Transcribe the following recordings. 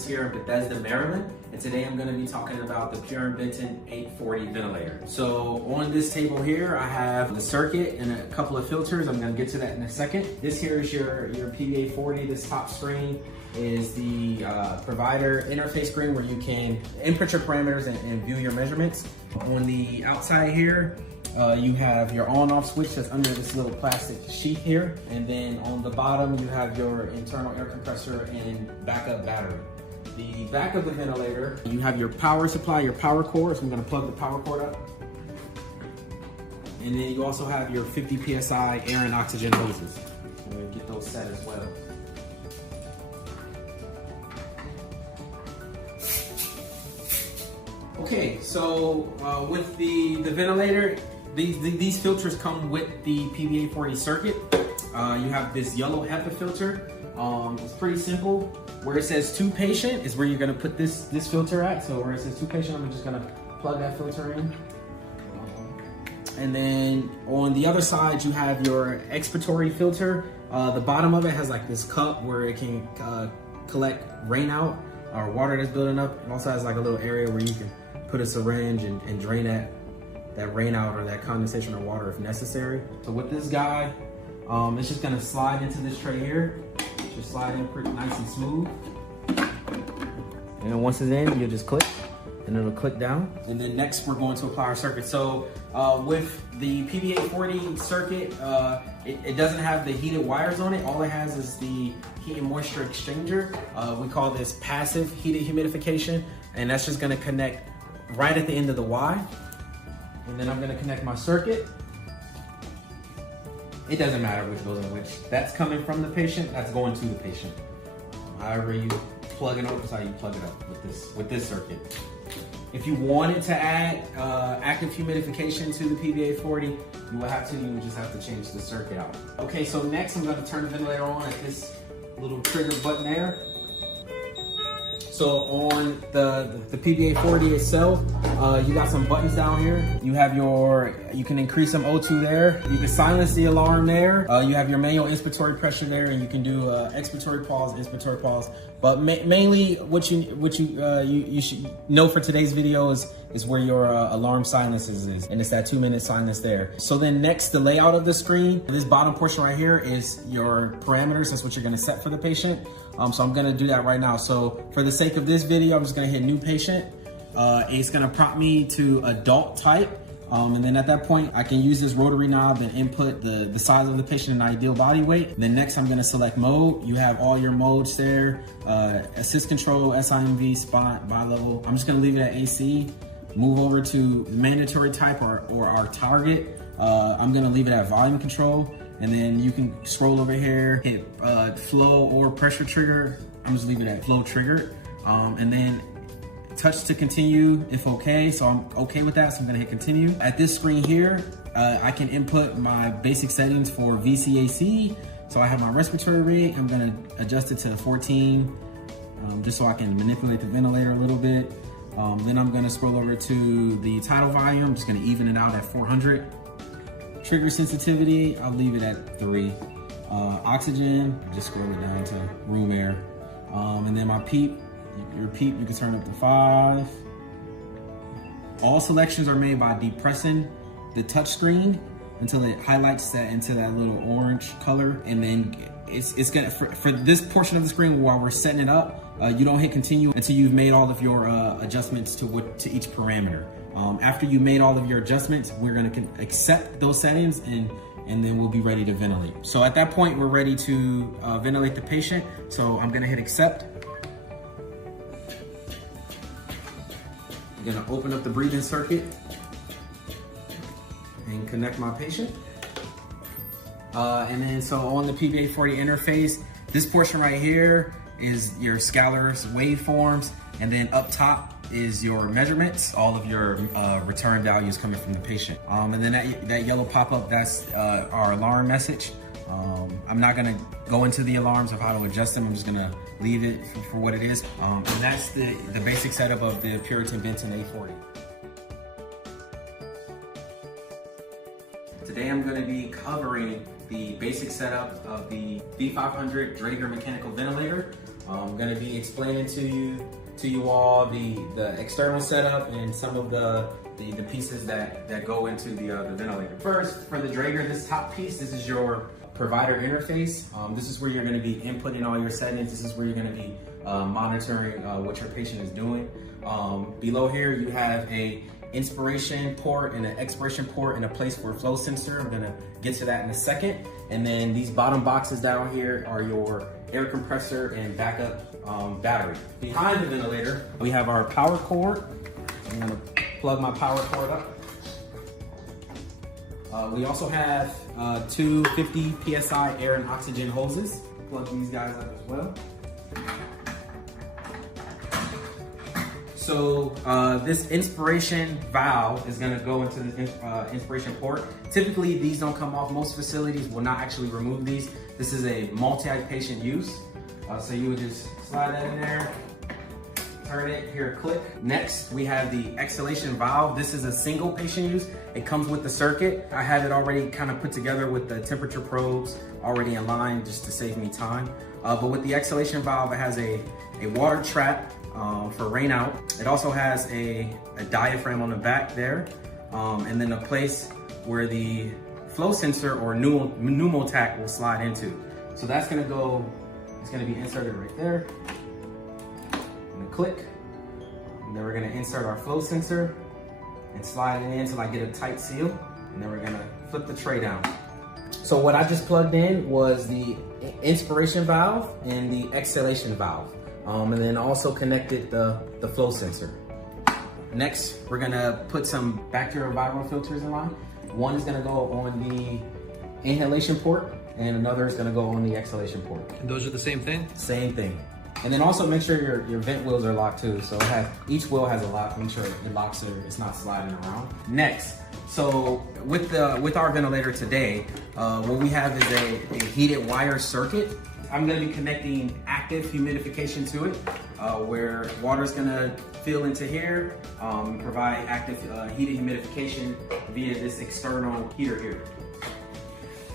Service here in Bethesda, Maryland. And today I'm gonna be talking about the PB840 ventilator. So on this table here, I have the circuit and a couple of filters. I'm gonna get to that in a second. This here is your PB840. This top screen is the provider interface screen where you can input your parameters and view your measurements. On the outside here, you have your on-off switch that's under this little plastic sheath here. And then on the bottom, you have your internal air compressor and backup battery. The back of the ventilator, you have your power supply, your power cord. So I'm gonna plug the power cord up. And then you also have your 50 PSI air and oxygen hoses. I'm gonna get those set as well. Okay, so with the ventilator, these filters come with the PB840 circuit. You have this yellow HEPA filter. It's pretty simple. Where it says 2 patient is where you're gonna put this filter at. So where it says 2 patient, I'm just gonna plug that filter in. And then on the other side, you have your expiratory filter. The bottom of it has like this cup where it can collect rain out or water that's building up. It also has like a little area where you can put a syringe and drain that rain out or that condensation of water if necessary. So with this guy, it's just gonna slide into this tray here. Just slide in pretty nice and smooth. And then once it's in, you'll just click and it'll click down. And then next we're going to apply our circuit. So with the PB840 circuit, it doesn't have the heated wires on it. All it has is the heat and moisture exchanger. We call this passive heated humidification. And that's just gonna connect right at the end of the Y. And then I'm gonna connect my circuit. It doesn't matter which goes in which. That's coming from the patient, that's going to the patient. However you plug it up is how you plug it up with this circuit. If you wanted to add active humidification to the PB840, you will have to, you would just have to change the circuit out. Okay, so next I'm gonna turn the ventilator on at this little trigger button there. So on the PB840 itself, you got some buttons down here. You have you can increase some O2 there. You can silence the alarm there. You have your manual inspiratory pressure there, and you can do expiratory pause, inspiratory pause. But mainly, what you should know for today's video is where your alarm silences is, and it's that 2-minute silence there. So then next, the layout of the screen. This bottom portion right here is your parameters. That's what you're gonna set for the patient. So I'm gonna do that right now. So for the sake of this video, I'm just gonna hit new patient. It's gonna prompt me to adult type. And then at that point, I can use this rotary knob and input the size of the patient and ideal body weight. Then next, I'm gonna select mode. You have all your modes there. Assist control, SIMV, spot, bi-level. I'm just gonna leave it at AC. Move over to mandatory type or our target. I'm gonna leave it at volume control. And then you can scroll over here, hit flow or pressure trigger. I'm just leaving it at flow trigger. And then touch to continue if okay. So I'm okay with that, so I'm gonna hit continue. At this screen here, I can input my basic settings for VCAC. So I have my respiratory rate. I'm gonna adjust it to 14, just so I can manipulate the ventilator a little bit. Then I'm gonna scroll over to the tidal volume. I'm just gonna even it out at 400. Trigger sensitivity, I'll leave it at 3. Oxygen, just scroll it down to room air. And then my PEEP, your PEEP, you can turn up to 5. All selections are made by depressing the touch screen until it highlights that into that little orange color. And then it's gonna, for this portion of the screen while we're setting it up, you don't hit continue until you've made all of your adjustments to each parameter. After you made all of your adjustments, we're gonna accept those settings and then we'll be ready to ventilate. So at that point, we're ready to ventilate the patient. So I'm gonna hit accept. I'm gonna open up the breathing circuit and connect my patient. And then so on the PB840 interface, this portion right here is your scalars waveforms, and then up top is your measurements, all of your return values coming from the patient. And then that yellow pop-up, that's our alarm message. I'm not gonna go into the alarms of how to adjust them. I'm just gonna leave it for what it is. And that's the basic setup of the Puritan Ventilator 840. Today I'm gonna be covering the basic setup of the V500 Draeger mechanical ventilator. I'm gonna be explaining to you all the external setup and some of the pieces that go into the ventilator. First, for the Draeger, this top piece, this is your provider interface. This is where you're gonna be inputting all your settings. This is where you're gonna be monitoring what your patient is doing. Below here, you have a inspiration port and an expiration port and a place for a flow sensor. I'm gonna get to that in a second. And then these bottom boxes down here are your air compressor and backup battery. Behind the ventilator, we have our power cord. I'm gonna plug my power cord up. We also have two 50 PSI air and oxygen hoses. Plug these guys up as well. So this inspiration valve is gonna go into the inspiration port. Typically, these don't come off. Most facilities will not actually remove these. This is a multi-patient use. So you would just slide that in there, turn it, hear a click. Next, we have the exhalation valve. This is a single patient use. It comes with the circuit. I have it already kind of put together with the temperature probes already in line just to save me time. But with the exhalation valve, it has a water trap for rain out. It also has a diaphragm on the back there, and then a place where the flow sensor or pneumotac will slide into. So that's gonna go, it's gonna be inserted right there. And a click. And then we're gonna insert our flow sensor and slide it in until I get a tight seal. And then we're gonna flip the tray down. So what I just plugged in was the inspiration valve and the exhalation valve. And then also connected the flow sensor. Next, we're gonna put some bacterial viral filters in line. One is gonna go on the inhalation port and another is gonna go on the exhalation port. And those are the same thing? Same thing. And then also make sure your vent wheels are locked too. So each wheel has a lock, make sure it locks it, it's not sliding around. Next, so with our ventilator today, what we have is a heated wire circuit. I'm gonna be connecting active humidification to it, where water's gonna fill into here, provide active heated humidification via this external heater here.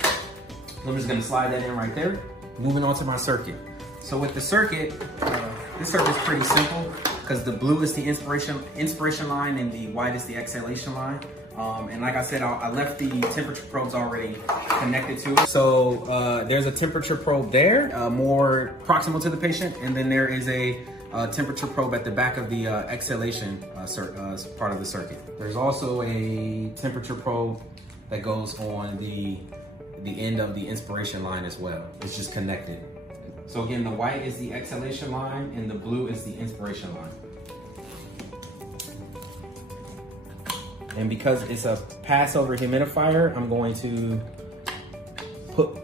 So I'm just gonna slide that in right there. Moving on to my circuit. So with the circuit, this circuit is pretty simple because the blue is the inspiration line and the white is the exhalation line. And like I said, I left the temperature probes already connected to it. So there's a temperature probe there, more proximal to the patient, and then there is a temperature probe at the back of the exhalation part of the circuit. There's also a temperature probe that goes on the end of the inspiration line as well. It's just connected. So again, the white is the exhalation line and the blue is the inspiration line. And because it's a pass-over humidifier, I'm going to put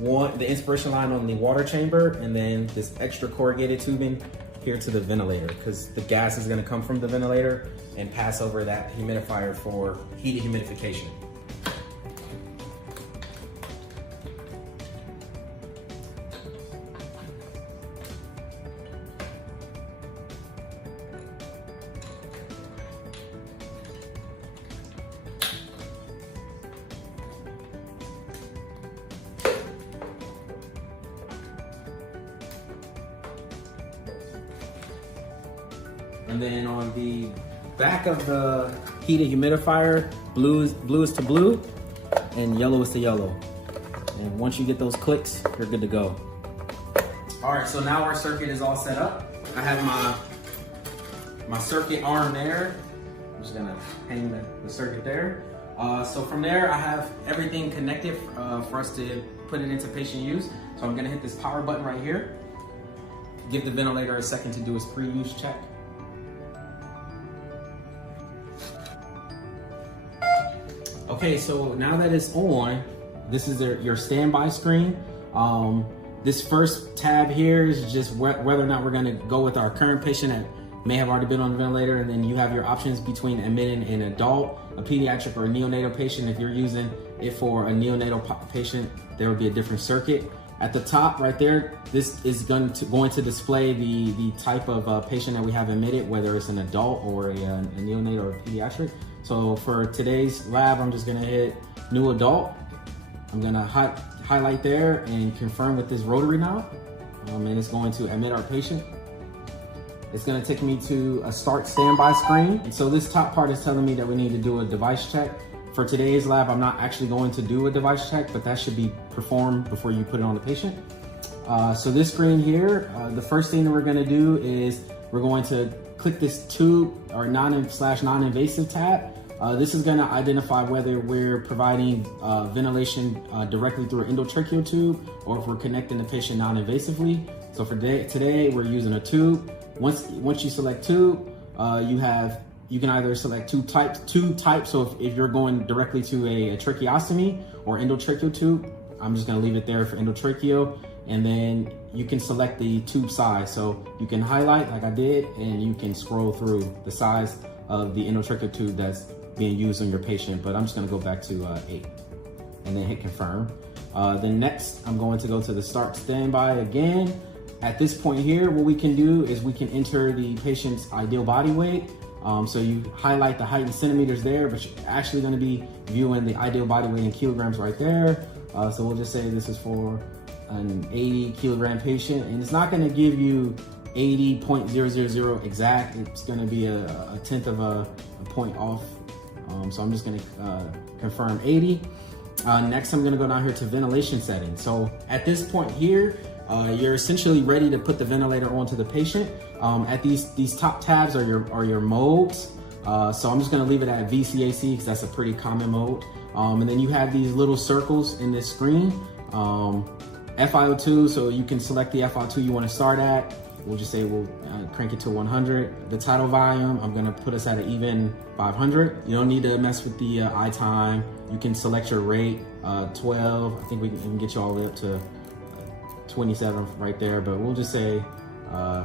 the inspiration line on the water chamber and then this extra corrugated tubing here to the ventilator because the gas is gonna come from the ventilator and pass over that humidifier for heated humidification. And then on the back of the heated humidifier, blue is to blue and yellow is to yellow. And once you get those clicks, you're good to go. All right, so now our circuit is all set up. I have my circuit arm there. I'm just gonna hang the circuit there. So from there, I have everything connected for us to put it into patient use. So I'm gonna hit this power button right here. Give the ventilator a second to do its pre-use check. Okay, so now that it's on, this is your standby screen. This first tab here is just whether or not we're gonna go with our current patient that may have already been on the ventilator, and then you have your options between admitting an adult, a pediatric, or a neonatal patient. If you're using it for a neonatal patient, there will be a different circuit. At the top right there, this is going to display the type of patient that we have admitted, whether it's an adult or a neonatal or a pediatric. So for today's lab, I'm just gonna hit new adult. I'm gonna highlight there and confirm with this rotary knob. and it's going to admit our patient. It's gonna take me to a start standby screen. And so this top part is telling me that we need to do a device check. For today's lab, I'm not actually going to do a device check, but that should be performed before you put it on the patient. So this screen here, the first thing that we're gonna do is we're going to click this tube or non-invasive tab. This is gonna identify whether we're providing ventilation directly through an endotracheal tube or if we're connecting the patient non-invasively. So for today, we're using a tube. Once you select tube, you can either select two types. So if you're going directly to a tracheostomy or endotracheal tube, I'm just gonna leave it there for endotracheal. And then you can select the tube size. So you can highlight like I did, and you can scroll through the size of the endotracheal tube that's being used on your patient. But I'm just gonna go back to 8 and then hit confirm. Then next, I'm going to go to the start standby again. At this point here, what we can do is we can enter the patient's ideal body weight. So you highlight the height in centimeters there, but you're actually gonna be viewing the ideal body weight in kilograms right there. So we'll just say this is for an 80 kilogram patient, and it's not gonna give you 80.000 exact. It's gonna be a tenth of a point off. So I'm just gonna confirm 80. Next, I'm gonna go down here to ventilation settings. So at this point here, you're essentially ready to put the ventilator onto the patient. At these top tabs are your modes. So I'm just gonna leave it at VCAC because that's a pretty common mode. And then you have these little circles in this screen. FiO2, so you can select the FiO2 you wanna start at. We'll just say we'll crank it to 100. The tidal volume, I'm gonna put us at an even 500. You don't need to mess with the eye time. You can select your rate, 12. I think we can get you all the way up to 27 right there, but we'll just say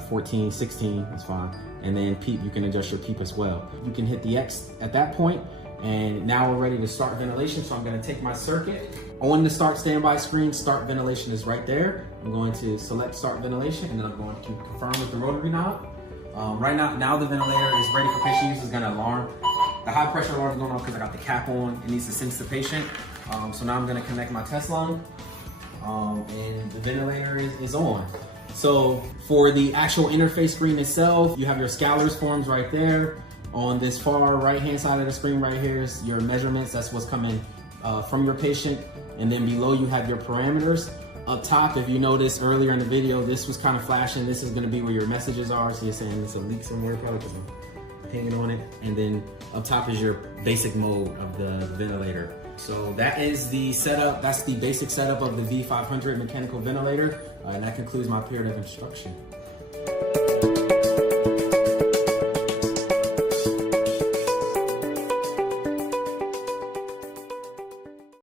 14, 16, that's fine. And then PEEP, you can adjust your PEEP as well. You can hit the X at that point, and now we're ready to start ventilation. So I'm gonna take my circuit. On the start standby screen, start ventilation is right there. I'm going to select start ventilation, and then I'm going to confirm with the rotary knob. Right now the ventilator is ready for patient use. It's gonna alarm. The high pressure alarm is going on because I got the cap on. It needs to sense the patient. So now I'm gonna connect my test lung. And the ventilator is on. So for the actual interface screen itself, you have your Scalars forms right there. On this far right-hand side of the screen right here is your measurements. That's what's coming from your patient. And then below you have your parameters. Up top, if you noticed earlier in the video, this was kind of flashing. This is gonna be where your messages are. So you're saying there's a leak somewhere, probably because I'm hanging on it. And then up top is your basic mode of the ventilator. So that is the setup. That's the basic setup of the V500 mechanical ventilator. And that concludes my period of instruction.